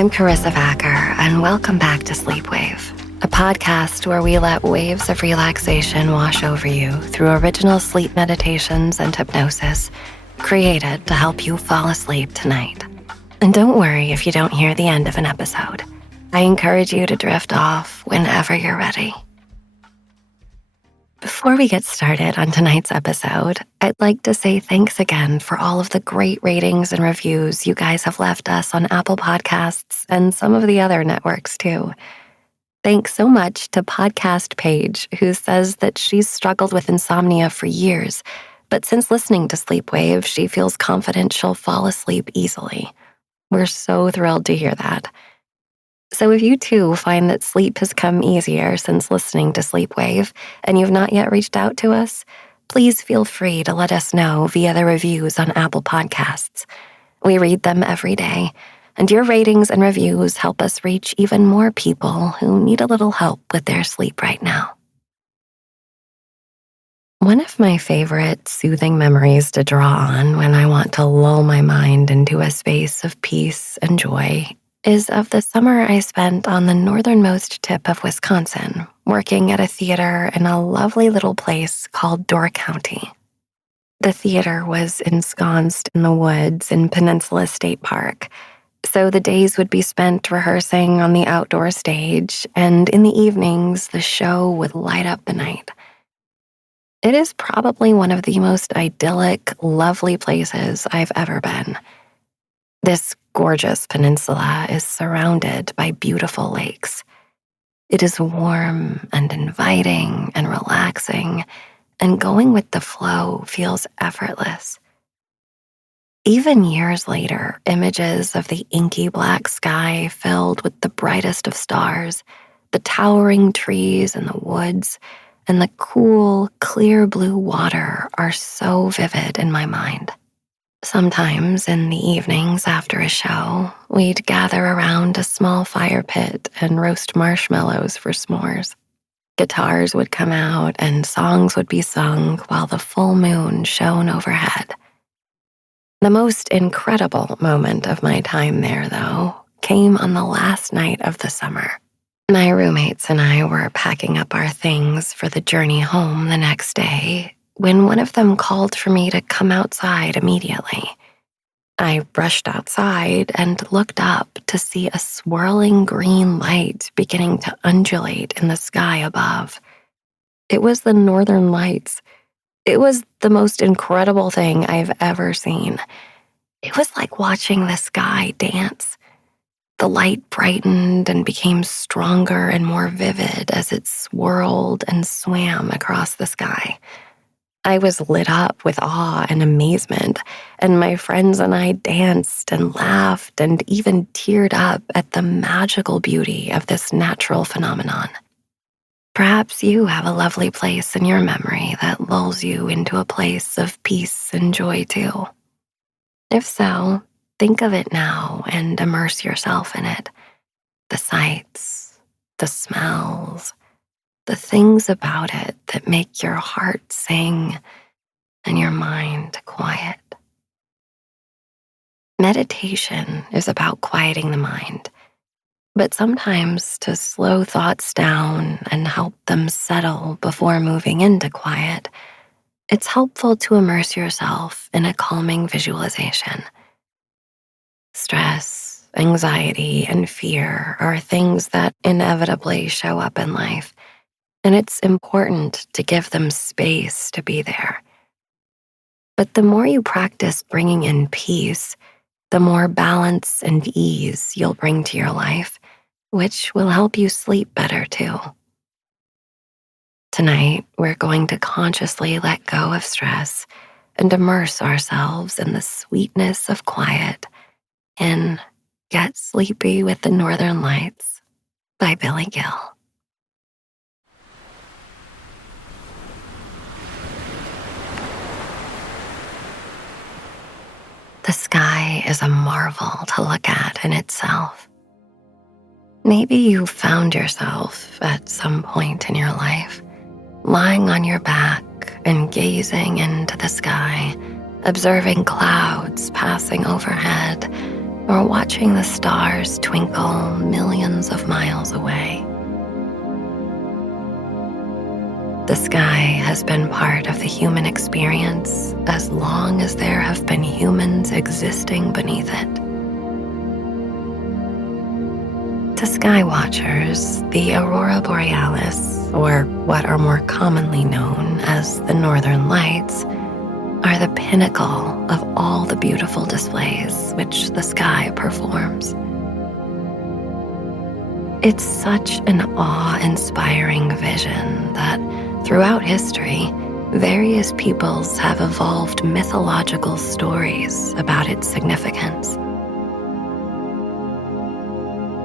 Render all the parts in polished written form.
I'm Karissa Vacker, and welcome back to Sleepwave, a podcast where we let waves of relaxation wash over you through original sleep meditations and hypnosis created to help you fall asleep tonight. And don't worry if you don't hear the end of an episode. I encourage you to drift off whenever you're ready. Before we get started on tonight's episode, I'd like to say thanks again for all of the great ratings and reviews you guys have left us on Apple Podcasts and some of the other networks too. Thanks so much to Podcast Paige, who says that she's struggled with insomnia for years, but since listening to Sleepwave, she feels confident she'll fall asleep easily. We're so thrilled to hear that. So if you too find that sleep has come easier since listening to Sleepwave and you've not yet reached out to us, please feel free to let us know via the reviews on Apple Podcasts. We read them every day, and your ratings and reviews help us reach even more people who need a little help with their sleep right now. One of my favorite soothing memories to draw on when I want to lull my mind into a space of peace and joy is of the summer I spent on the northernmost tip of Wisconsin, working at a theater in a lovely little place called Door County. The theater was ensconced in the woods in Peninsula State Park, so the days would be spent rehearsing on the outdoor stage, and in the evenings, the show would light up the night. It is probably one of the most idyllic, lovely places I've ever been. This gorgeous peninsula is surrounded by beautiful lakes. It is warm and inviting and relaxing, and going with the flow feels effortless. Even years later, images of the inky black sky filled with the brightest of stars, the towering trees in the woods, and the cool, clear blue water are so vivid in my mind. Sometimes in the evenings after a show, we'd gather around a small fire pit and roast marshmallows for s'mores. Guitars would come out and songs would be sung while the full moon shone overhead. The most incredible moment of my time there, though, came on the last night of the summer. My roommates and I were packing up our things for the journey home the next day when one of them called for me to come outside immediately. I rushed outside and looked up to see a swirling green light beginning to undulate in the sky above. It was the Northern Lights. It was the most incredible thing I've ever seen. It was like watching the sky dance. The light brightened and became stronger and more vivid as it swirled and swam across the sky. I was lit up with awe and amazement, and my friends and I danced and laughed and even teared up at the magical beauty of this natural phenomenon. Perhaps you have a lovely place in your memory that lulls you into a place of peace and joy too. If so, think of it now and immerse yourself in it. The sights, the smells, the things about it that make your heart sing and your mind quiet. Meditation is about quieting the mind, but sometimes to slow thoughts down and help them settle before moving into quiet, it's helpful to immerse yourself in a calming visualization. Stress, anxiety, and fear are things that inevitably show up in life, and it's important to give them space to be there. But the more you practice bringing in peace, the more balance and ease you'll bring to your life, which will help you sleep better too. Tonight, we're going to consciously let go of stress and immerse ourselves in the sweetness of quiet in Get Sleepy with the Northern Lights by Billy Gill. The sky is a marvel to look at in itself. Maybe you found yourself at some point in your life lying on your back and gazing into the sky, observing clouds passing overhead, or watching the stars twinkle millions of miles away. The sky has been part of the human experience as long as there have been humans existing beneath it. To sky watchers, the Aurora Borealis, or what are more commonly known as the Northern Lights, are the pinnacle of all the beautiful displays which the sky performs. It's such an awe-inspiring vision that throughout history, various peoples have evolved mythological stories about its significance.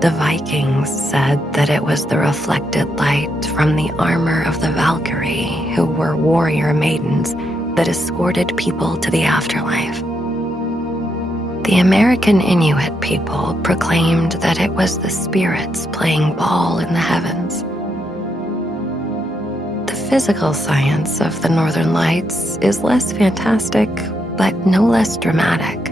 The Vikings said that it was the reflected light from the armor of the Valkyrie, who were warrior maidens that escorted people to the afterlife. The American Inuit people proclaimed that it was the spirits playing ball in the heavens. The physical science of the Northern Lights is less fantastic, but no less dramatic.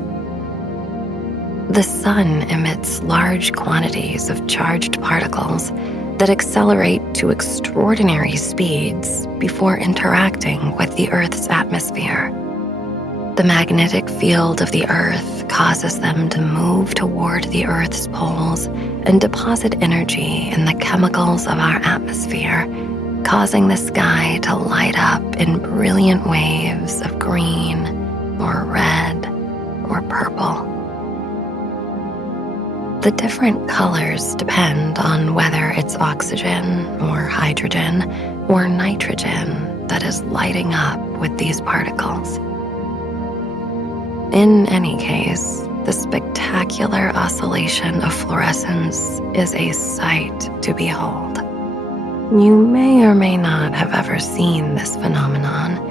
The sun emits large quantities of charged particles that accelerate to extraordinary speeds before interacting with the Earth's atmosphere. The magnetic field of the Earth causes them to move toward the Earth's poles and deposit energy in the chemicals of our atmosphere, causing the sky to light up in brilliant waves of green or red or purple. The different colors depend on whether it's oxygen or hydrogen or nitrogen that is lighting up with these particles. In any case, the spectacular oscillation of fluorescence is a sight to behold. You may or may not have ever seen this phenomenon,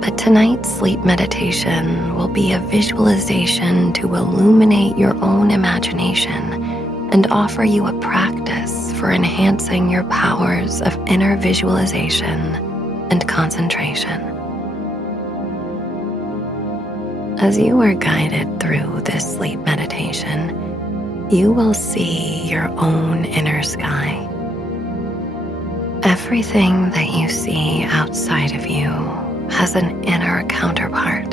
but tonight's sleep meditation will be a visualization to illuminate your own imagination and offer you a practice for enhancing your powers of inner visualization and concentration. As you are guided through this sleep meditation, you will see your own inner sky. Everything that you see outside of you has an inner counterpart.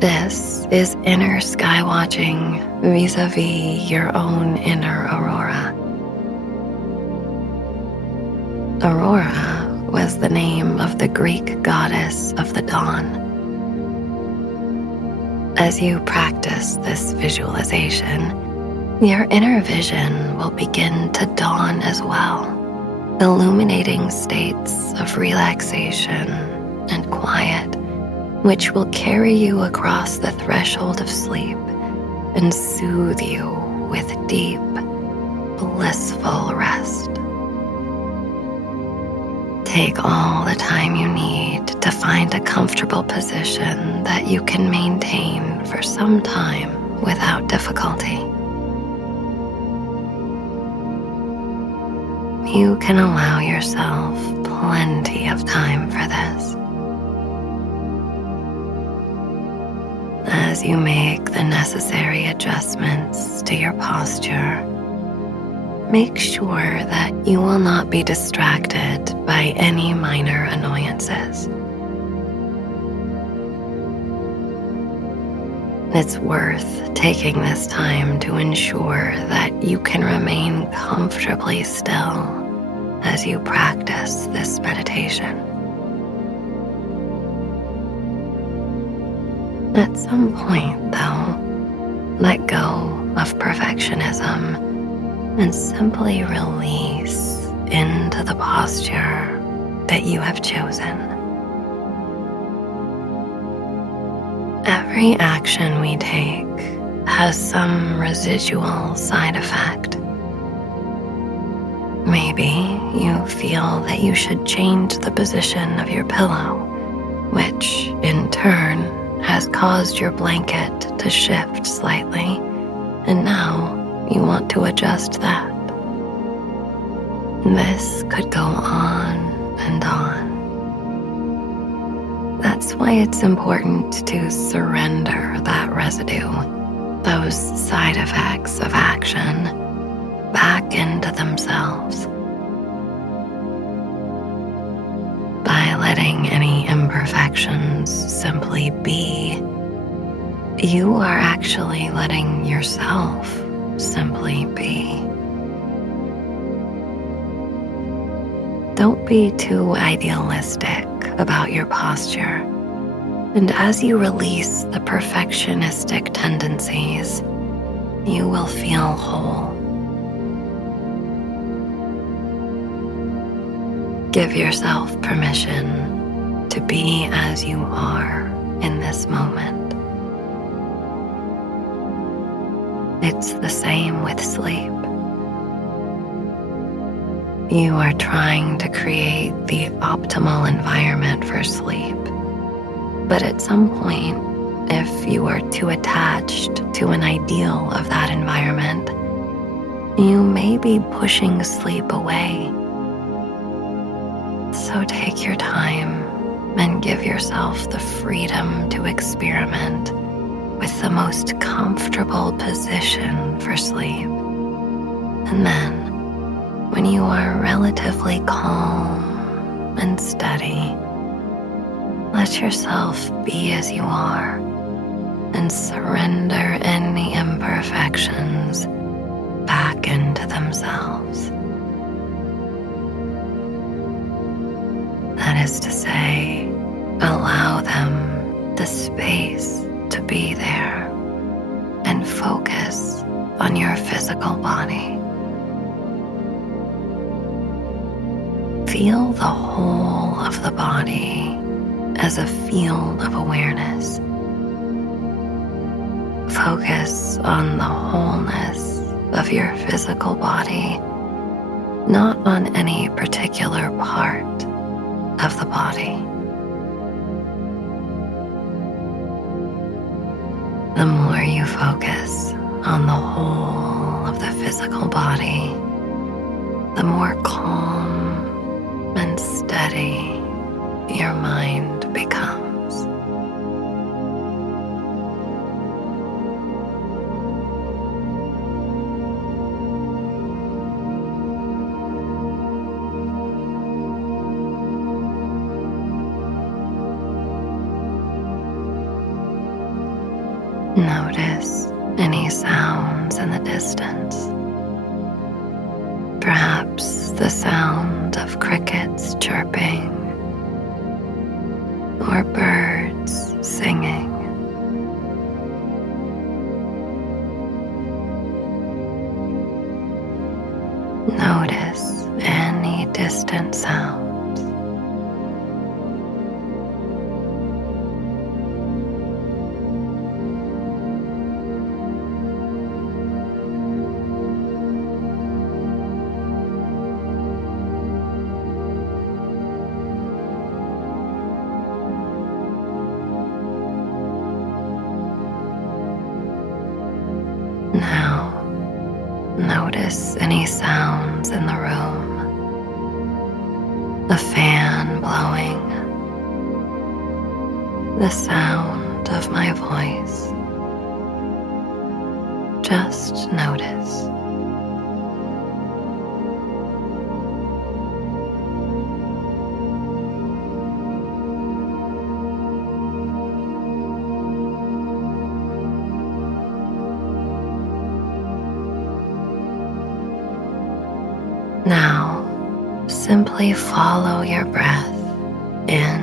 This is inner sky watching vis-a-vis your own inner aurora. Aurora was the name of the Greek goddess of the dawn. As you practice this visualization, your inner vision will begin to dawn as well, illuminating states of relaxation and quiet, which will carry you across the threshold of sleep and soothe you with deep, blissful rest. Take all the time you need to find a comfortable position that you can maintain for some time without difficulty. You can allow yourself plenty of time for this. As you make the necessary adjustments to your posture, make sure that you will not be distracted by any minor annoyances. It's worth taking this time to ensure that you can remain comfortably still as you practice this meditation. At some point, though, let go of perfectionism and simply release into the posture that you have chosen. Every action we take has some residual side effect. Maybe you feel that you should change the position of your pillow, which in turn has caused your blanket to shift slightly, and now you want to adjust that. This could go on and on. That's why it's important to surrender that residue those side effects of action back into themselves. By letting any imperfections simply be, you are actually letting yourself simply be. Don't be too idealistic about your posture, and as you release the perfectionistic tendencies, you will feel whole. Give yourself permission to be as you are in this moment. It's the same with sleep. You are trying to create the optimal environment for sleep, but at some point, if you are too attached to an ideal of that environment, you may be pushing sleep away. So take your time and give yourself the freedom to experiment with the most comfortable position for sleep. And then, when you are relatively calm and steady, let yourself be as you are and surrender any imperfections back into themselves. That is to say, allow them the space to be there and focus on your physical body. Feel the whole of the body as a field of awareness. Focus on the wholeness of your physical body, not on any particular part of the body. The more you focus on the whole of the physical body, the more calm and steady your mind becomes. Notice any sounds in the distance. Perhaps the sound of crickets chirping or birds singing. Notice any distant sounds. Now, notice any sounds in the room. The fan blowing, the sound of my voice. Just notice. Now, simply follow your breath in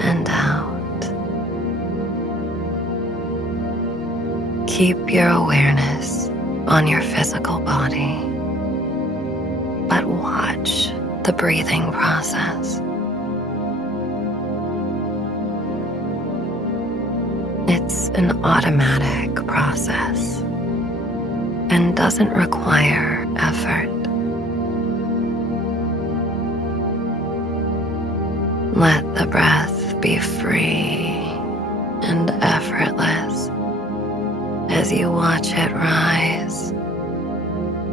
and out. Keep your awareness on your physical body, but watch the breathing process. It's an automatic process and doesn't require effort. Let the breath be free and effortless as you watch it rise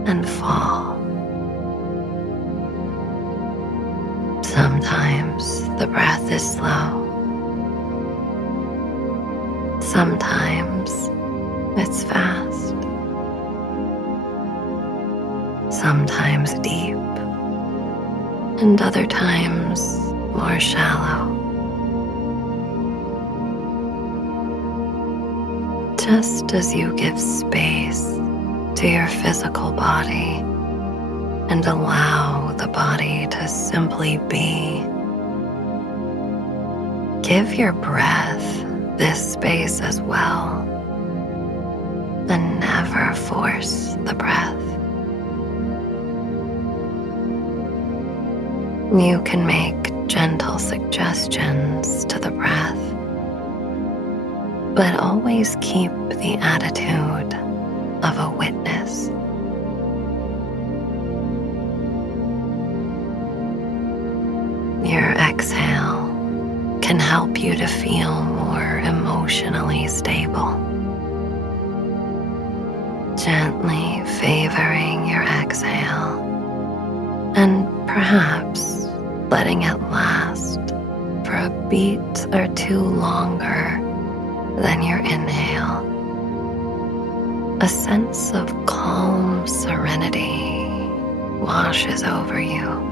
and fall. Sometimes the breath is slow, Sometimes it's fast, sometimes deep, and other times more shallow. Just as you give space to your physical body and allow the body to simply be, give your breath this space as well, and never force the breath. You can make gentle suggestions to the breath, but always keep the attitude of a witness. Your exhale can help you to feel more emotionally stable. Gently favoring your exhale and perhaps letting it last for a beat or two longer than your inhale. A sense of calm serenity washes over you.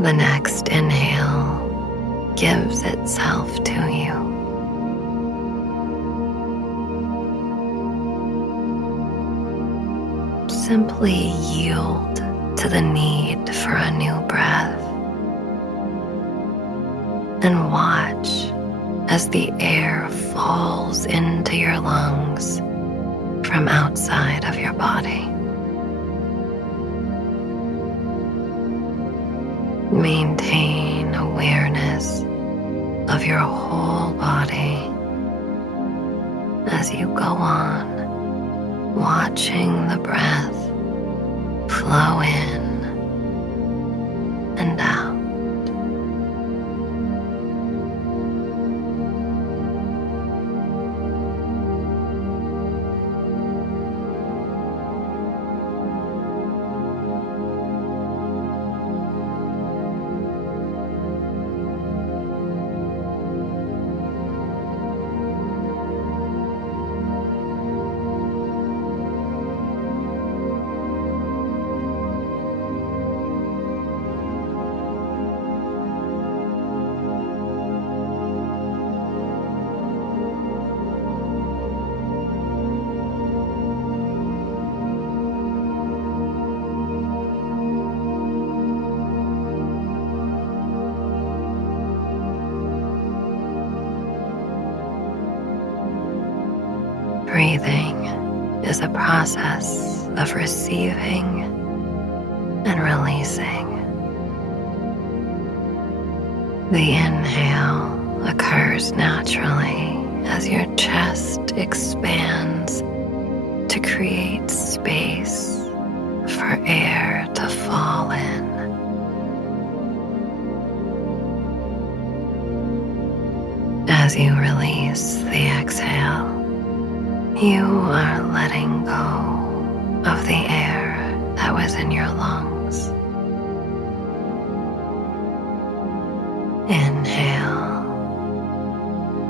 The next inhale gives itself to you. Simply yield to the need for a new breath and watch as the air falls into your lungs from outside of your body. Maintain awareness of your whole body as you go on, watching the breath flow in and out. Breathing is a process of receiving and releasing. The inhale occurs naturally as your chest expands to create space for air to fall in. As you release the exhale, you are letting go of the air that was in your lungs. Inhale,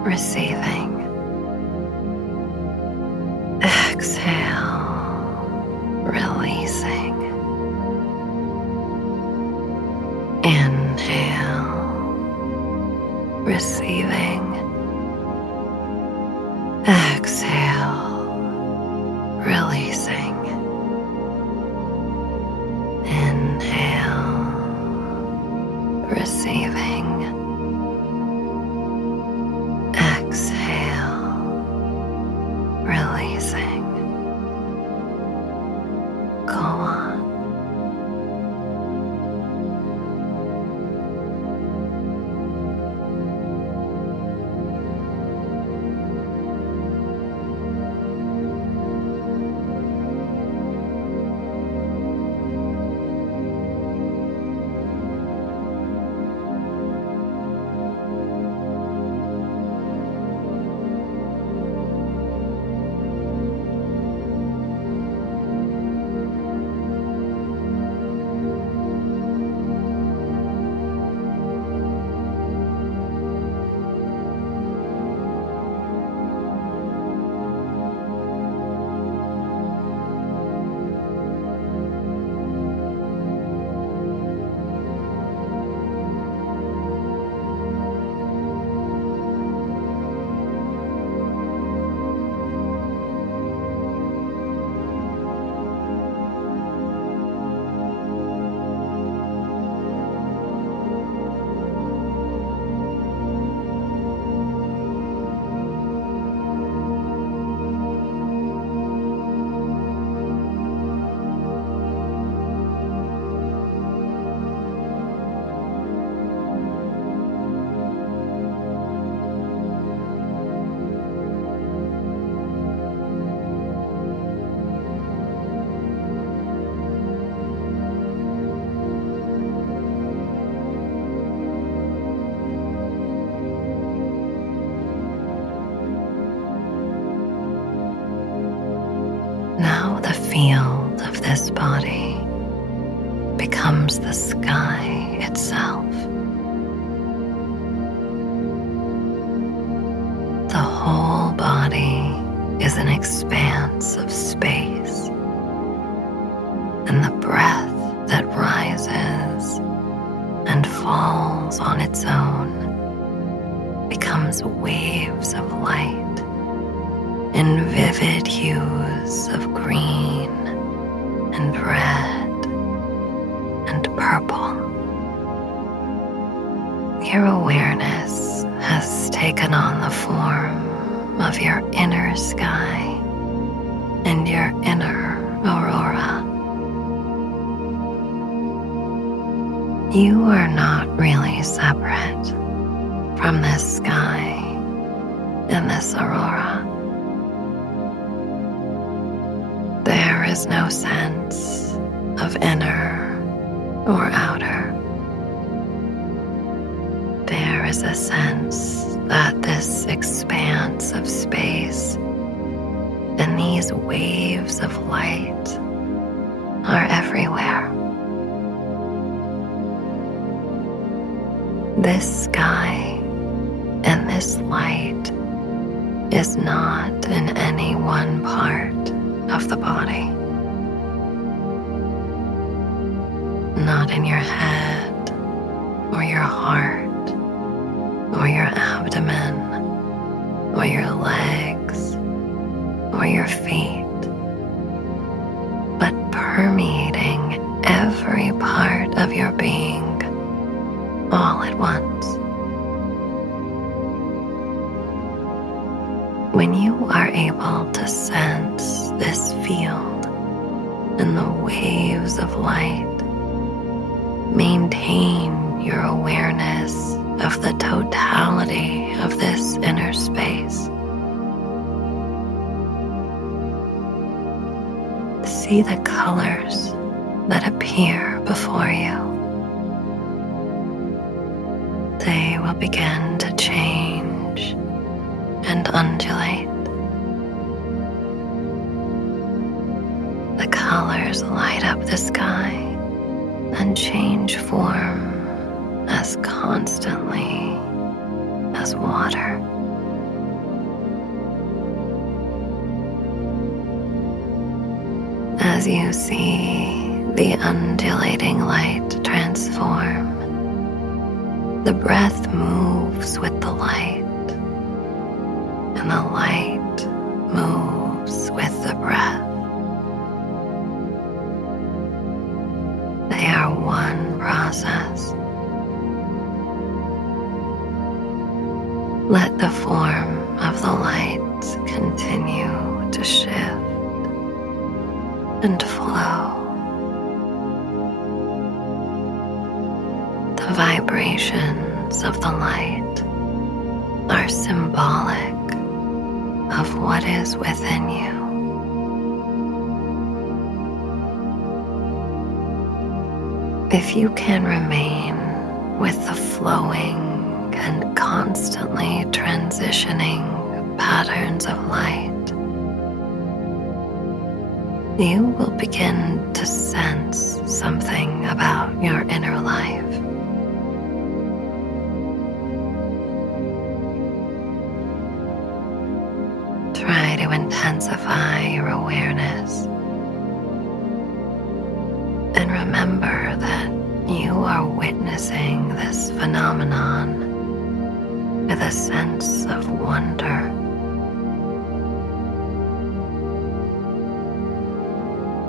receiving. Exhale, releasing. Inhale, receiving. Exhale, releasing. Inhale, receiving. Exhale, releasing. Go on. field of this body becomes the sky itself. The whole body is an expanse of space, and the breath that rises and falls on its own becomes waves of light in vivid hues of green and red and purple. Your awareness has taken on the form of your inner sky and your inner aurora. You are not really separate from this sky and this aurora. There is no sense of inner or outer. There is a sense that this expanse of space and these waves of light are everywhere. This sky and this light is not in any one part of the body. Not in your head or your heart or your abdomen or your legs or your feet, but permeating every part of your being all at once. When you are able to sense this field and the waves of light, maintain your awareness of the totality of this inner space. See the colors that appear before you. They will begin to change and undulate. The colors light up the sky and change form as constantly as water. As you see the undulating light transform, the breath moves with the light, and the light moves with the breath. They are one process. Let the form of the light continue to shift and flow. The vibrations of the light are symbolic of what is within you. If you can remain with the flowing and constantly transitioning patterns of light, you will begin to sense something about your inner life. Try to intensify your awareness and remember that you are witnessing this phenomenon with a sense of wonder.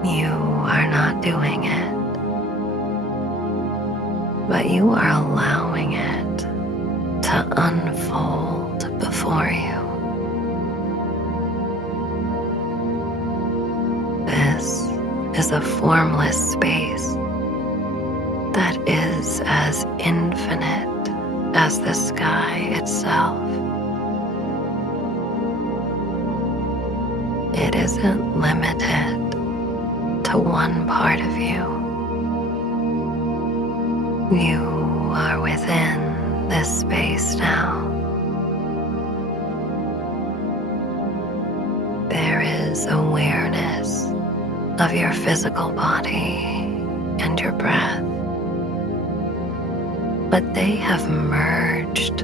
You are not doing it, but you are allowing it to unfold before you. This is a formless space that is as infinite as the sky itself. It isn't limited to one part of you. You are within this space now. There is awareness of your physical body and your breath, but they have merged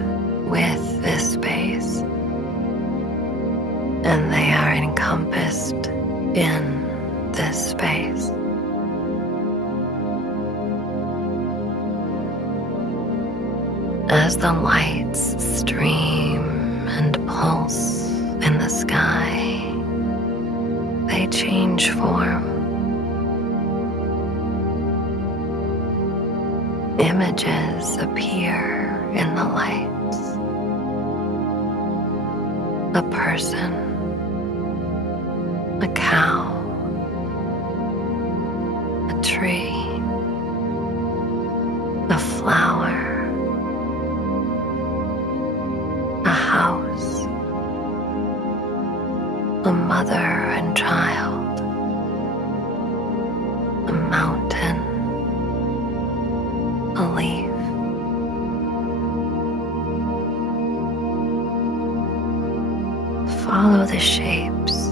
with this space, and they are encompassed in this space. As the lights stream and pulse in the sky, they change form. Images appear in the lights. A person, a cow, a tree, a flower, a house, a mother and child, a mountain, a leaf. Follow the shapes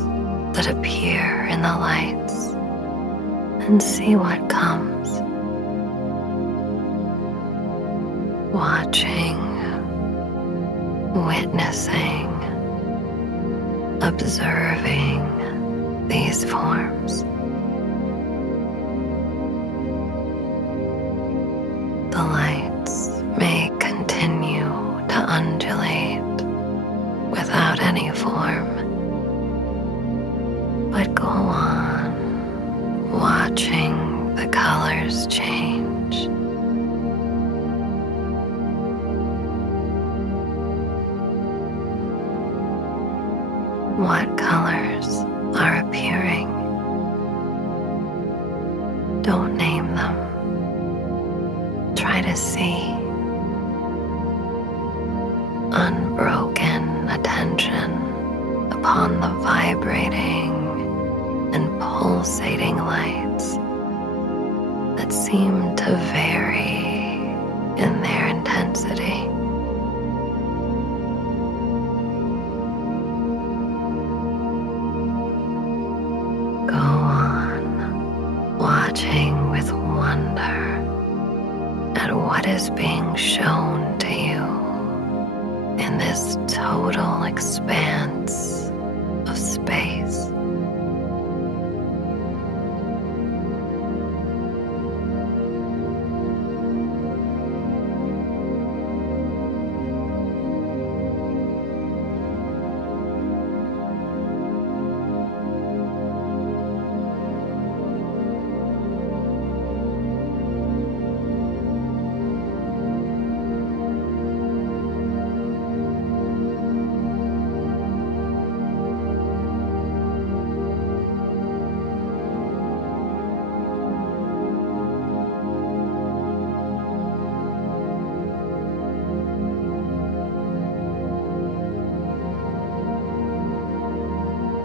that appear in the lights and see what comes. Watching, witnessing, observing these forms. The lights may continue to undulate without any form, but go on watching the colors change. What colors are appearing? Don't name them. Try to see. Unbroken attention upon the vibrating and pulsating lights that seem to vary in their intensity. Go on, watching with wonder at what is being shown to you in this total expanse of space.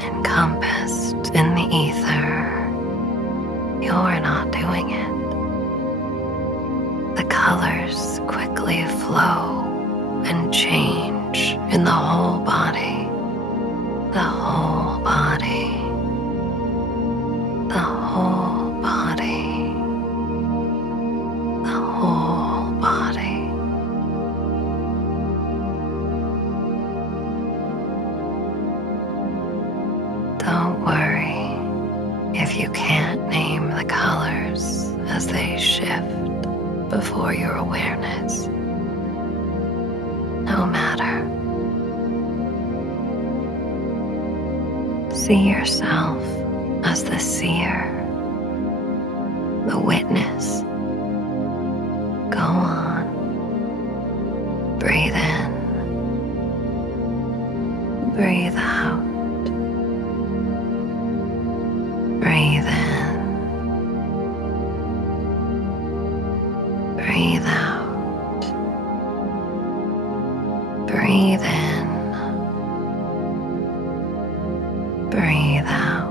Encompassed in the ether, you're not doing it. The colors quickly flow and change in the whole body, the whole body, the whole body, the whole body. Don't worry if you can't name the colors as they shift before your awareness. No matter. See yourself as the seer, the witness. Go on. Breathe in. Breathe out. Breathe in. Breathe out. Breathe in. Breathe out.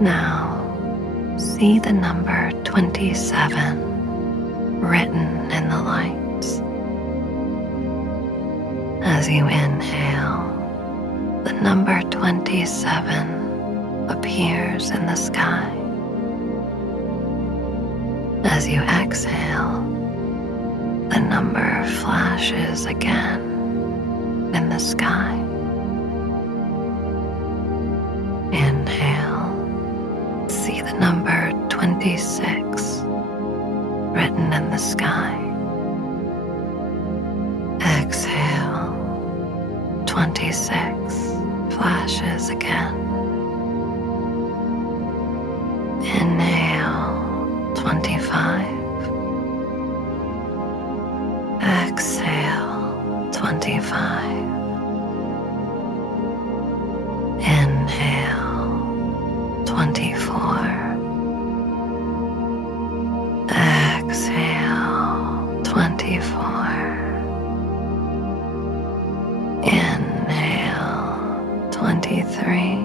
Now, see the number 27 written in the lights. As you inhale, the number 27 appears in the sky. As you exhale, the number flashes again in the sky. Inhale, see the number 26 written in the sky. Exhale, 26 flashes again. Inhale, 25. Exhale, 25. Inhale, 24. Exhale, 24. Inhale, 23.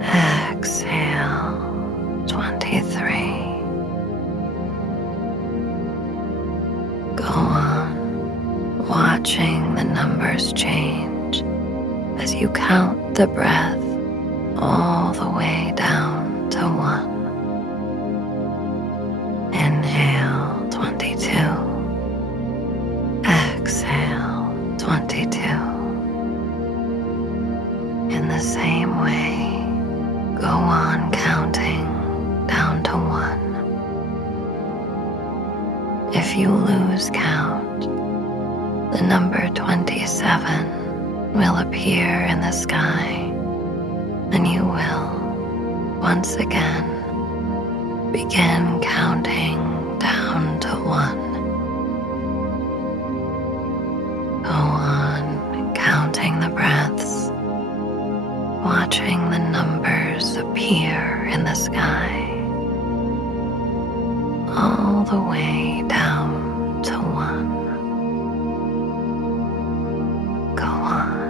Exhale, 23. Go on, watching the numbers change as you count the breath all the way down to 1. Inhale, 22. Exhale, 22. In the same way, go on counting down to 1. If you lose count, the number 27 will appear in the sky, and you will, once again, begin counting down to 1. Go on counting the breaths, watching the numbers appear in the sky, all the way down to 1. Go on.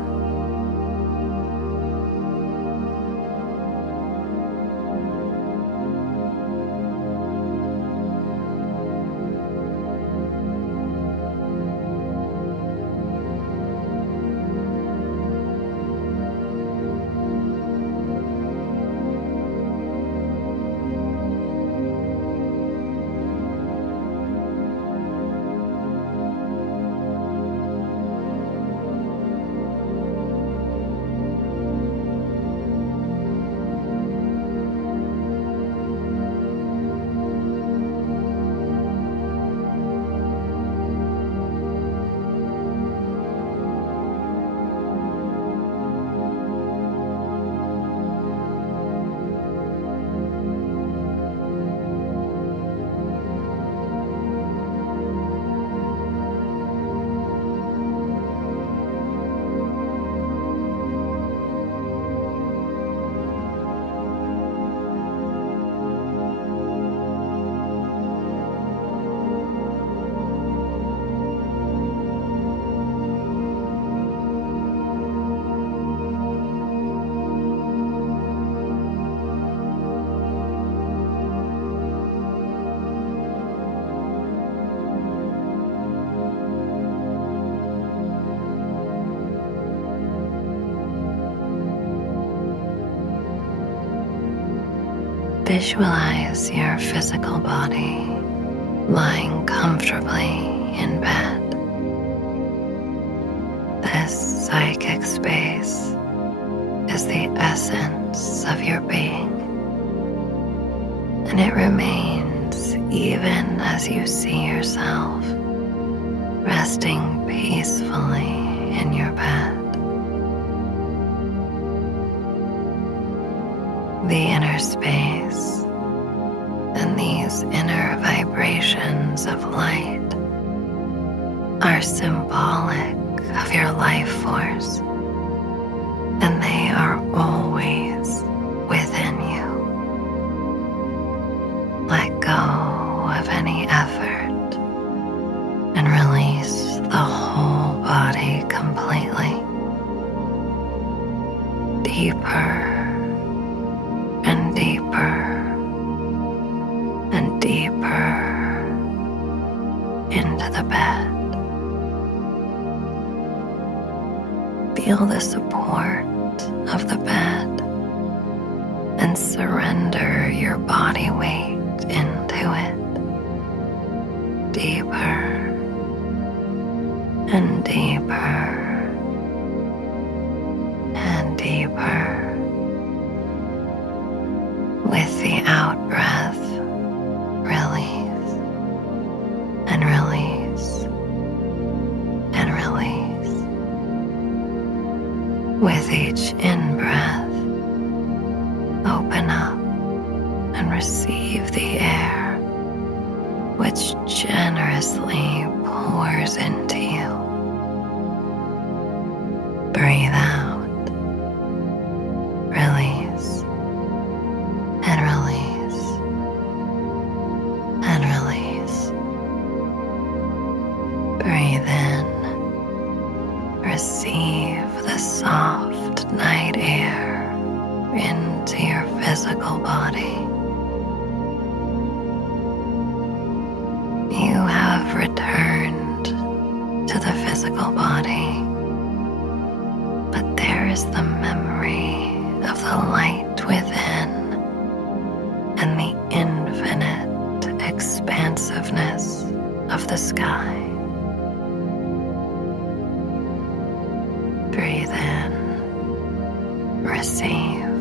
Visualize your physical body lying comfortably in bed. This psychic space is the essence of your being, and it remains even as you see yourself resting peacefully in your bed. The inner space and these inner vibrations of light are symbolic of your life force, and they are always within you. Let go of any effort and release the whole body completely. Deeper into the bed. Feel the support of the bed and surrender your body weight into it. Deeper and deeper and deeper. With the out breath, release and release and release. With each in-breath, open up and receive the air which generously pours into you. Breathe out, release, and release, and release. Breathe in, receive the soft night air into your physical body. You have returned to the physical body, but there is the memory of the light within and the infinite expansiveness of the sky. Breathe in, receive,